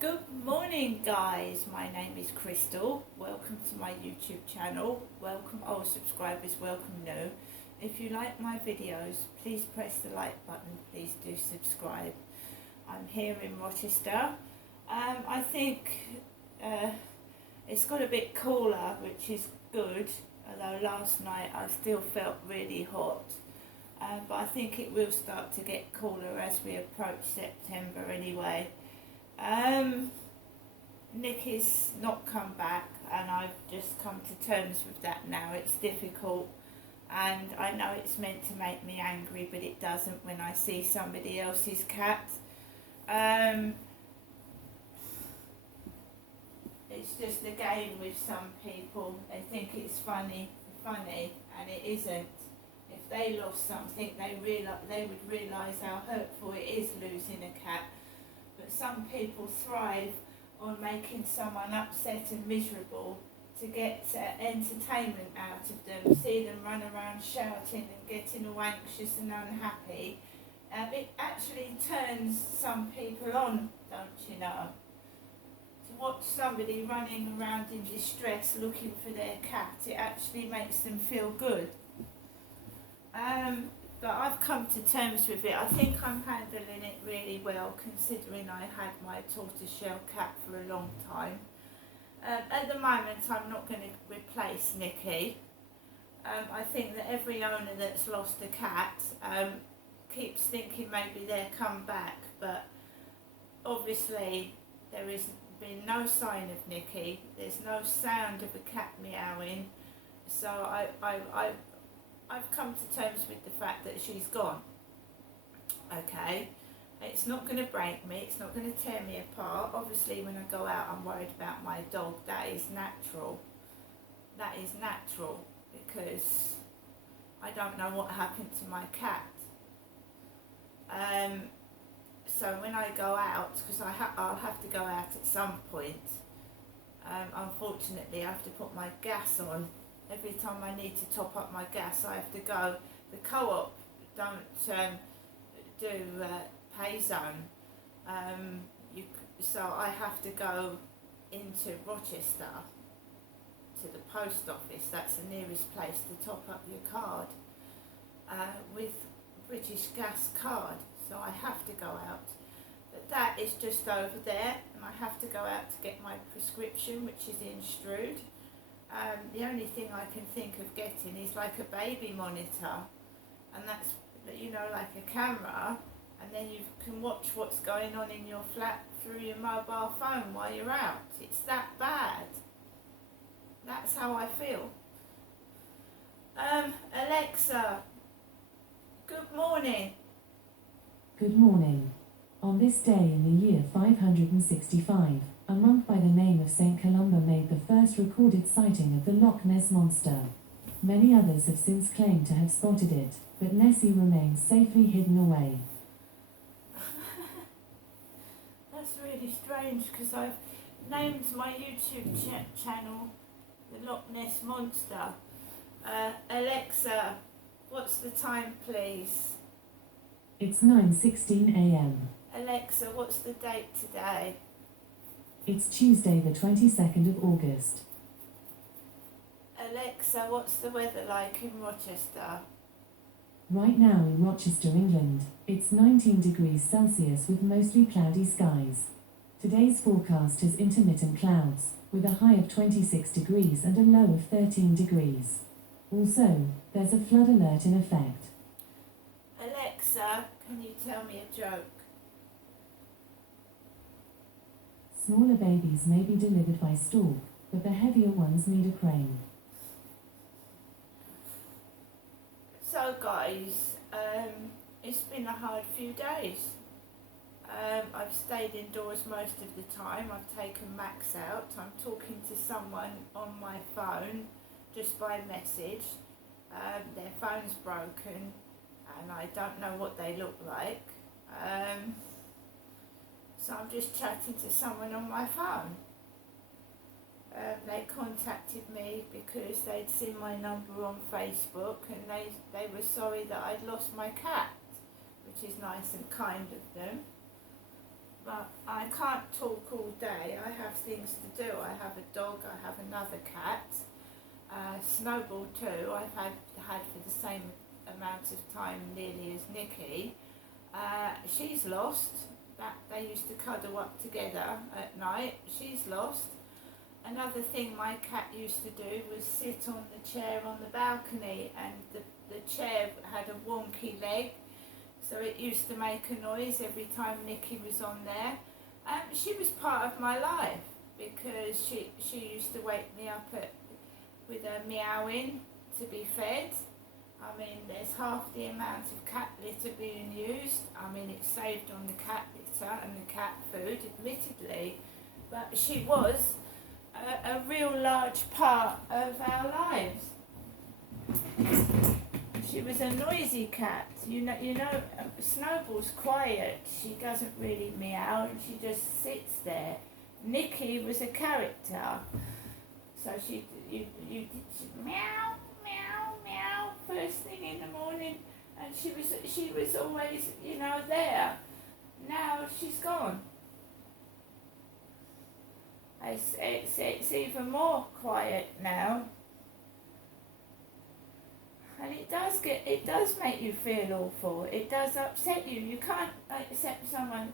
Good morning, guys. My name is Crystal. Welcome to my YouTube channel. Welcome old subscribers, welcome new. If you like my videos, please press the like button. Please do subscribe. I'm here in Rochester. I think it's got a bit cooler, which is good. Although last night I still felt really hot. But I think it will start to get cooler as we approach September anyway. Nicky's not come back, and I've just come to terms with that now. It's difficult, and I know it's meant to make me angry, but it doesn't when I see somebody else's cat. It's just a game with some people. They think it's funny, and it isn't. If they lost something, they would realise how hurtful it is losing a cat. But some people thrive on making someone upset and miserable to get entertainment out of them, see them run around shouting and getting all anxious and unhappy. It actually turns some people on, don't you know? To watch somebody running around in distress looking for their cat, it actually makes them feel good. But I've come to terms with it. I think I'm handling it really well, considering I had my tortoiseshell cat for a long time. At the moment, I'm not going to replace Nicky. I think that every owner that's lost a cat keeps thinking maybe they'll come back, but obviously there has been no sign of Nicky. There's no sound of a cat meowing, so I've come to terms with the fact that she's gone. Okay, it's not going to break me, it's not going to tear me apart. Obviously when I go out I'm worried about my dog. That is natural. That is natural, because I don't know what happened to my cat. So when I go out, because I'll have to go out at some point, unfortunately I have to put my gas on. Every time I need to top up my gas, I have to go. The co-op don't do pay zone, so I have to go into Rochester to the post office. That's the nearest place to top up your card with British Gas card. So I have to go out. But that is just over there, and I have to go out to get my prescription, which is in Strood. The only thing I can think of getting is like a baby monitor, and that's, you know, like a camera, and then you can watch what's going on in your flat through your mobile phone while you're out. It's that bad. That's how I feel. Alexa, good morning. Good morning. On this day in the year 565, a monk by the name of St. Columba made the first recorded sighting of the Loch Ness Monster. Many others have since claimed to have spotted it, but Nessie remains safely hidden away. That's really strange, because I've named my YouTube channel the Loch Ness Monster. Alexa, what's the time, please? It's 9:16 a.m. Alexa, what's the date today? It's Tuesday the 22nd of August. Alexa, what's the weather like in Rochester? Right now in Rochester, England, it's 19 degrees Celsius with mostly cloudy skies. Today's forecast has intermittent clouds, with a high of 26 degrees and a low of 13 degrees. Also, there's a flood alert in effect. Alexa, can you tell me a joke? Smaller babies may be delivered by stalk, but the heavier ones need a crane. So guys, it's been a hard few days. I've stayed indoors most of the time. I've taken Max out. I'm talking to someone on my phone just by message. Their phone's broken and I don't know what they look like. So I'm just chatting to someone on my phone. They contacted me because they'd seen my number on Facebook, and they were sorry that I'd lost my cat, which is nice and kind of them. but I can't talk all day. I have things to do. I have a dog, I have another cat, Snowball too. I've had for the same amount of time nearly as Nikki. She's lost. That they used to cuddle up together at night. She's lost. Another thing my cat used to do was sit on the chair on the balcony, and the chair had a wonky leg, so it used to make a noise every time Nikki was on there. She was part of my life because she used to wake me up with her meowing to be fed. I mean, there's half the amount of cat litter being used. I mean, it's saved on the cat litter and the cat food, admittedly, but she was a real large part of our lives. She was a noisy cat. You know, Snowball's quiet. She doesn't really meow. She just sits there. Nikki was a character. So she meow, meow, meow first thing in the morning, and she was always, you know, there. Now she's gone. It's even more quiet now. And it does make you feel awful. It does upset you. You can't accept someone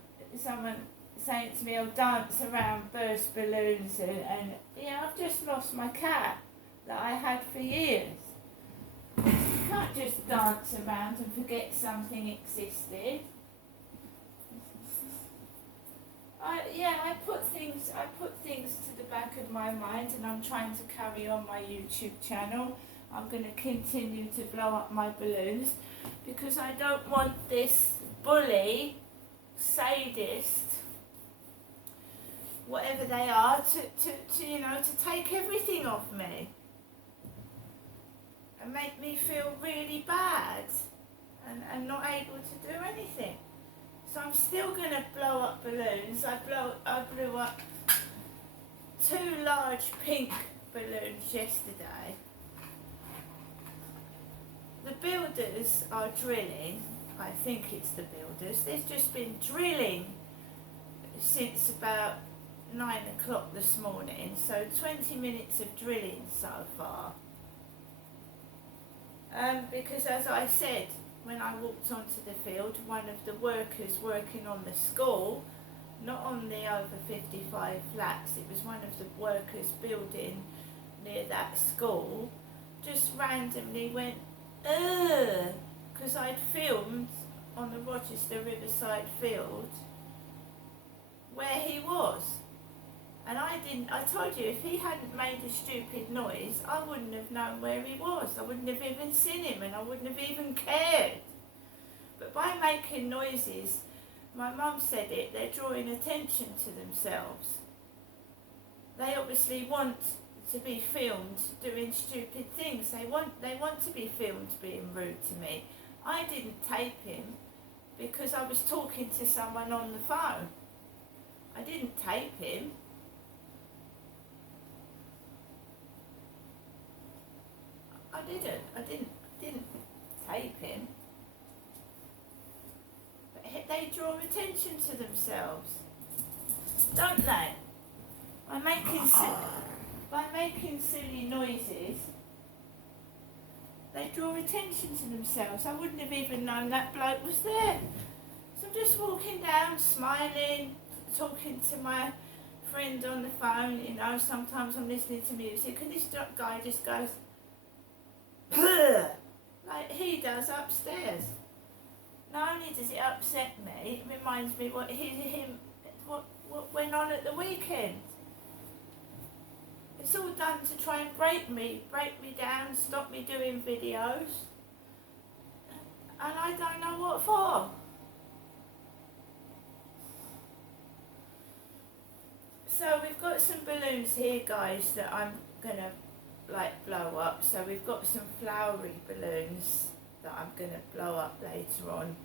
saying to me, "Oh, dance around, burst balloons," and I've just lost my cat that I had for years. You can't just dance around and forget something existed. I put things to the back of my mind, and I'm trying to carry on my YouTube channel. I'm going to continue to blow up my balloons because I don't want this bully, sadist, whatever they are, to take everything off me and make me feel really bad and not able to do anything. So I'm still going to blow up balloons. I blew up 2 large pink balloons yesterday. The builders are drilling. I think it's the builders. They've just been drilling since about 9 o'clock this morning. So 20 minutes of drilling so far. Because as I said, when I walked onto the field, one of the workers working on the school, not on the over 55 flats, it was one of the workers building near that school, just randomly went, ugh, because I'd filmed on the Rochester Riverside field where he was. And I told you, if he hadn't made a stupid noise, I wouldn't have known where he was. I wouldn't have even seen him, and I wouldn't have even cared. But by making noises, my mum said it, they're drawing attention to themselves. They obviously want to be filmed doing stupid things. They want to be filmed being rude to me. I didn't tape him because I was talking to someone on the phone. I didn't tape him. I didn't tape him. But they draw attention to themselves, don't they? By making silly noises, they draw attention to themselves. I wouldn't have even known that bloke was there. So I'm just walking down, smiling, talking to my friend on the phone. Sometimes I'm listening to music, and this guy just goes, like he does upstairs. Not only does it upset me, it reminds me what went on at the weekend. It's all done to try and break me down, stop me doing videos, and I don't know what for. So we've got some balloons here, guys, that I'm gonna blow up. So we've got some flowery balloons that I'm gonna blow up later on.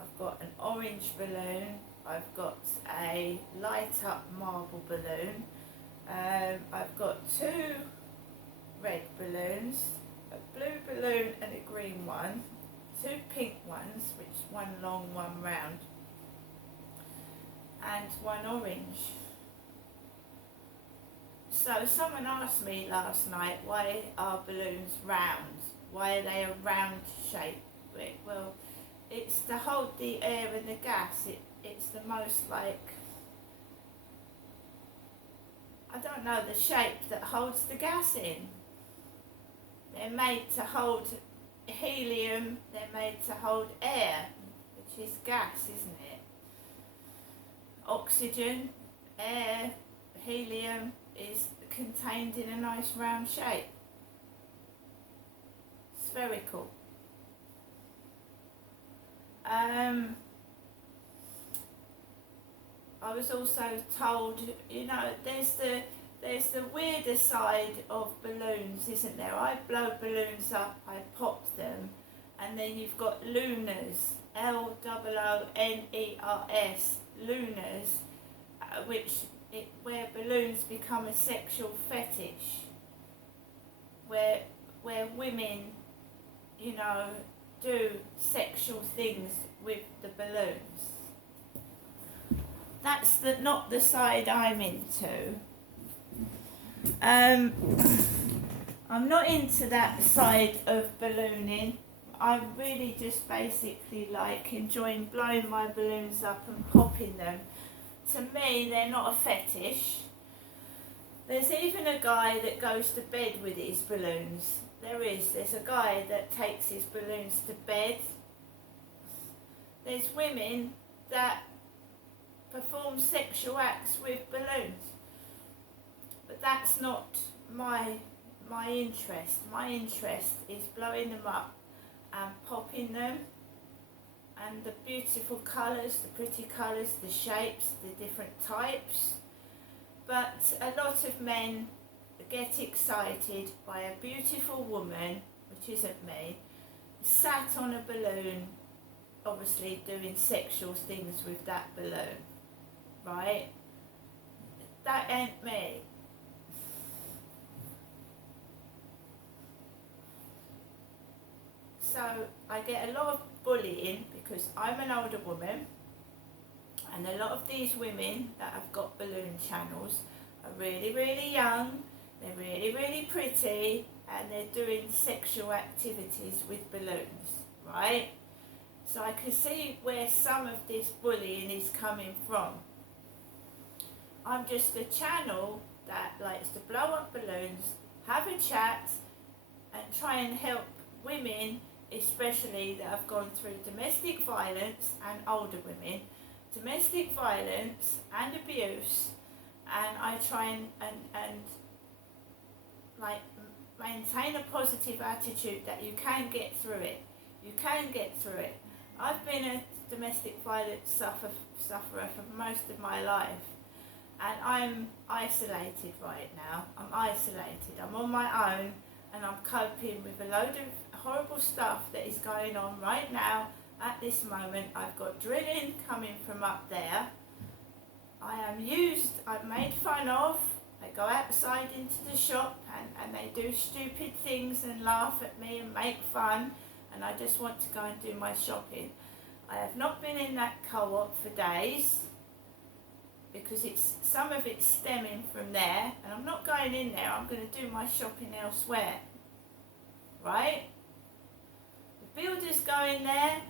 I've got an orange balloon, I've got a light up marble balloon, I've got 2 red balloons, a blue balloon and a green one, 2 pink ones, which one long, one round. and one orange. So someone asked me last night, why are balloons round? Why are they a round shape? Well, it's to hold the air and the gas. It's the most like, I don't know, the shape that holds the gas in. They're made to hold helium, they're made to hold air, which is gas, isn't it? Oxygen, air, helium is contained in a nice round shape. Spherical. I was also told, you know, there's the weirder side of balloons, isn't there? I blow balloons up, I pop them, and then you've got lunars, Looners, lunars, where balloons become a sexual fetish, where women, you know, do sexual things with the balloons. That's not the side I'm into. I'm not into that side of ballooning. I really just basically like enjoying blowing my balloons up and popping them. To me, they're not a fetish. There's even a guy that goes to bed with his balloons. There's a guy that takes his balloons to bed. There's women that perform sexual acts with balloons. But that's not my interest. My interest is blowing them up and popping them, and the beautiful colours, the pretty colours, the shapes, the different types. But a lot of men get excited by a beautiful woman, which isn't me, sat on a balloon, obviously doing sexual things with that balloon, right? That ain't me. So I get a lot of bullying because I'm an older woman, and a lot of these women that have got balloon channels are really, really young, they're really, really pretty, and they're doing sexual activities with balloons, right? So I can see where some of this bullying is coming from. I'm just a channel that likes to blow up balloons, have a chat, and try and help women, especially that have gone through domestic violence, and older women, domestic violence and abuse, and I try and like maintain a positive attitude that you can get through it. You can get through it. I've been a domestic violence sufferer for most of my life, and I'm isolated right now. I'm isolated. I'm on my own, and I'm coping with a load of horrible stuff that is going on right now at this moment. I've got drilling coming from up there. I am used, I'm made fun of. I go outside into the shop and they do stupid things and laugh at me and make fun, and I just want to go and do my shopping. I have not been in that co-op for days because some of it's stemming from there, and I'm not going in there. I'm going to do my shopping elsewhere, right? The builder's going there,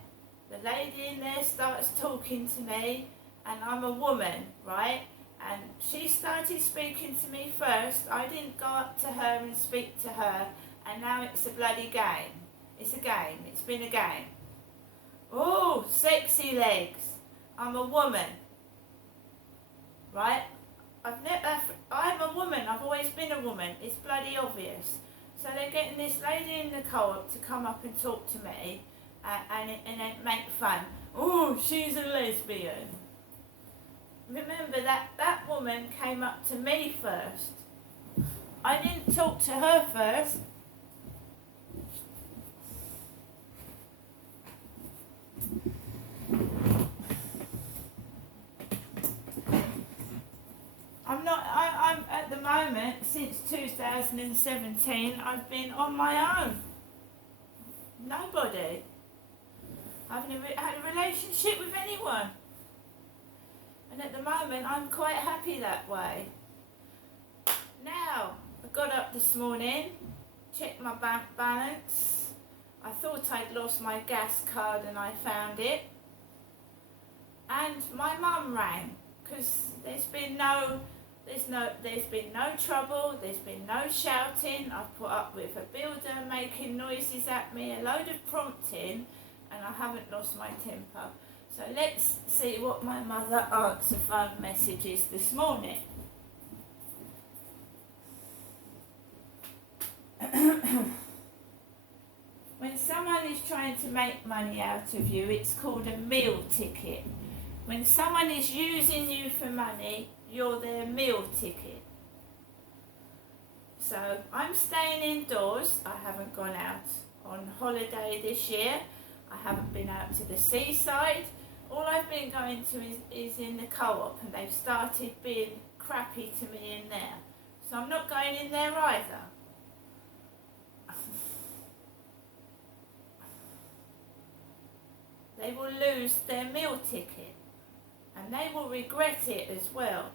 the lady in there starts talking to me, and I'm a woman, right? And she started speaking to me first. I didn't go up to her and speak to her, and now it's a bloody game. It's a game. It's been a game. Oh, sexy legs. I'm a woman, right? I'm a woman. I've always been a woman. It's bloody obvious. So they're getting this lady in the co-op to come up and talk to me and make fun. Oh, she's a lesbian. Remember that woman came up to me first. I didn't talk to her first. I'm at the moment, since 2017, I've been on my own. Nobody. I haven't had a relationship with anyone. And at the moment, moment I'm quite happy that way. Now, I got up this morning, checked my bank balance. I thought I'd lost my gas card and I found it. And my mum rang, because there's been no trouble, there's been no shouting. I've put up with a builder making noises at me, a load of prompting, and I haven't lost my temper. So let's see what my mother answer phone message is this morning. When someone is trying to make money out of you, it's called a meal ticket. When someone is using you for money, you're their meal ticket. So I'm staying indoors. I haven't gone out on holiday this year. I haven't been out to the seaside. All I've been going to is in the co-op, and they've started being crappy to me in there. So I'm not going in there either. They will lose their meal ticket, and they will regret it as well.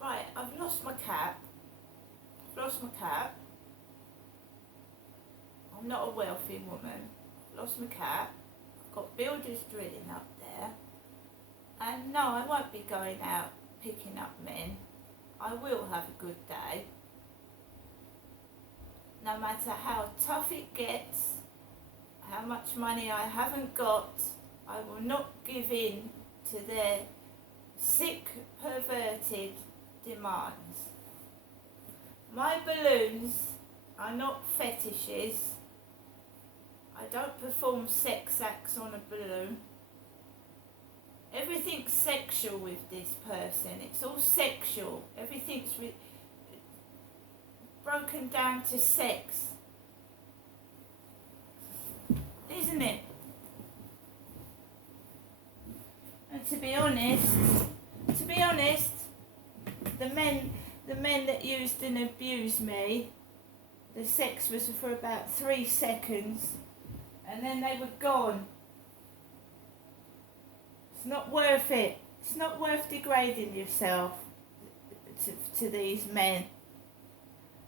Right, I've lost my cap. I'm not a wealthy woman. I've lost my cap. I've got builders drilling up there. And no, I won't be going out picking up men. I will have a good day. No matter how tough it gets, how much money I haven't got, I will not give in to their sick, perverted demands. My balloons are not fetishes. I don't perform sex acts on a balloon. Everything's sexual with this person. It's all sexual. Everything's broken down to sex. Isn't it? And to be honest, the men that used and abused me, the sex was for about 3 seconds, and then they were gone. It's not worth it. It's not worth degrading yourself. to these men.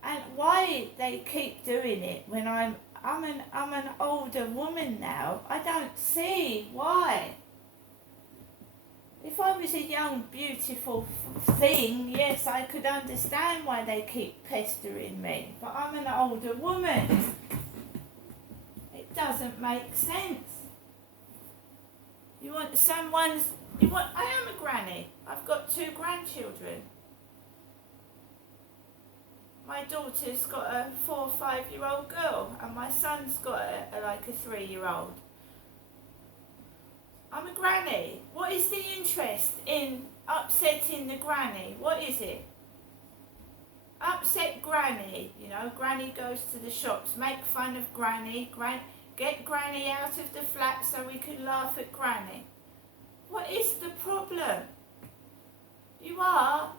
And why they keep doing it when I'm an older woman now, I don't see why. If I was a young, beautiful thing, yes, I could understand why they keep pestering me. But I'm an older woman. It doesn't make sense. I am a granny. I've got 2 grandchildren. My daughter's got a 4 or 5-year-old girl, and my son's got a 3-year-old. I'm a granny. What is the interest in upsetting the granny? What is it? Upset granny. You know, granny goes to the shops. Make fun of granny. Get granny out of the flat so we can laugh at granny. What is the problem? You are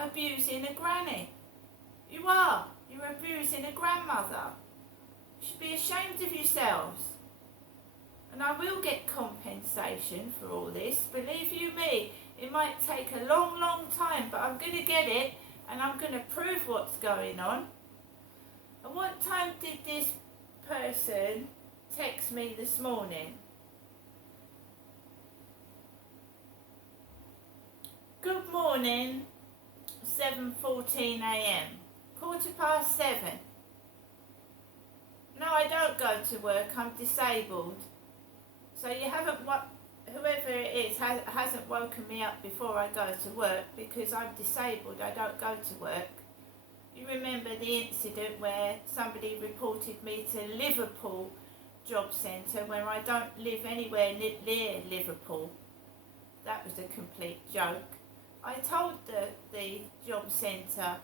abusing a granny. You are. You're abusing a grandmother. You should be ashamed of yourselves. And I will get compensation for all this. Believe you me, it might take a long, long time, but I'm going to get it, and I'm going to prove what's going on. And what time did this person text me this morning? Good morning, 7:14 a.m. 7:15. No, I don't go to work. I'm disabled. So you haven't, whoever it is, hasn't woken me up before I go to work because I'm disabled. I don't go to work. You remember the incident where somebody reported me to Liverpool Job Centre when I don't live anywhere near Liverpool. That was a complete joke. I told the job centre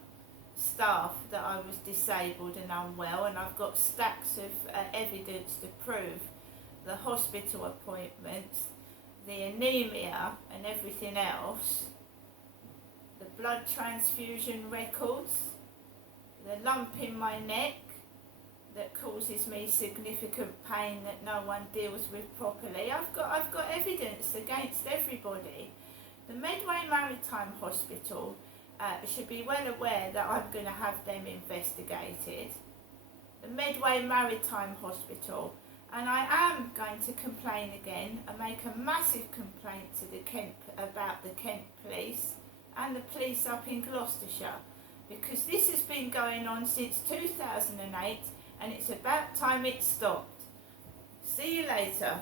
staff that I was disabled and unwell, and I've got stacks of evidence to prove the hospital appointments, the anemia and everything else, the blood transfusion records, the lump in my neck that causes me significant pain that no one deals with properly. I've got evidence against everybody. The Medway Maritime Hospital should be well aware that I'm going to have them investigated. The Medway Maritime Hospital. And I am going to complain again and make a massive complaint to the about the Kent Police and the police up in Gloucestershire, because this has been going on since 2008 and it's about time it stopped. See you later.